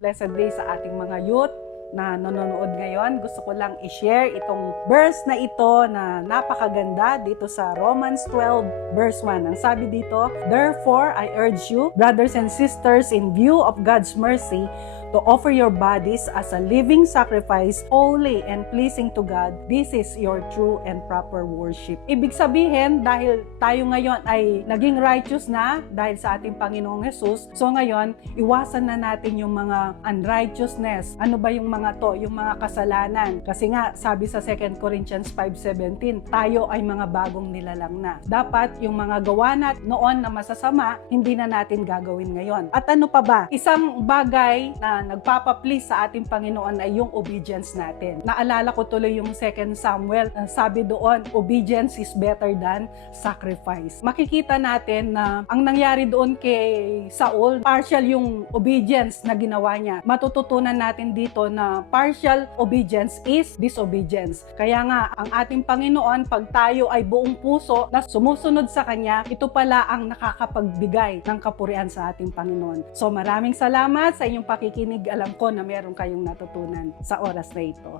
Blessed day sa ating mga youth na nanonood ngayon. Gusto ko lang i-share itong verse na ito na napakaganda dito sa Romans 12 verse 1. Ang sabi dito, "Therefore, I urge you, brothers and sisters, in view of God's mercy, to offer your bodies as a living sacrifice, holy and pleasing to God. This is your true and proper worship." Ibig sabihin, dahil tayo ngayon ay naging righteous na dahil sa ating Panginoong Jesus, so ngayon, iwasan na natin yung mga unrighteousness. Ano ba yung mga to? Yung mga kasalanan. Kasi nga, sabi sa 2 Corinthians 5:17, tayo ay mga bagong nilalang na. Dapat yung mga gawa natin noon na masasama, hindi na natin gagawin ngayon. At ano pa ba? Isang bagay na nagpapa-please sa ating Panginoon ay yung obedience natin. Naalala ko tuloy yung 2 Samuel, sabi doon, obedience is better than sacrifice. Makikita natin na ang nangyari doon kay Saul, partial yung obedience na ginawa niya. Matututunan natin dito na partial obedience is disobedience. Kaya nga, ang ating Panginoon, pag tayo ay buong puso na sumusunod sa Kanya, ito pala ang nakakapagbigay ng kapurian sa ating Panginoon. So maraming salamat sa inyong pakikinig. Alam ko na meron kayong natutunan sa oras na ito.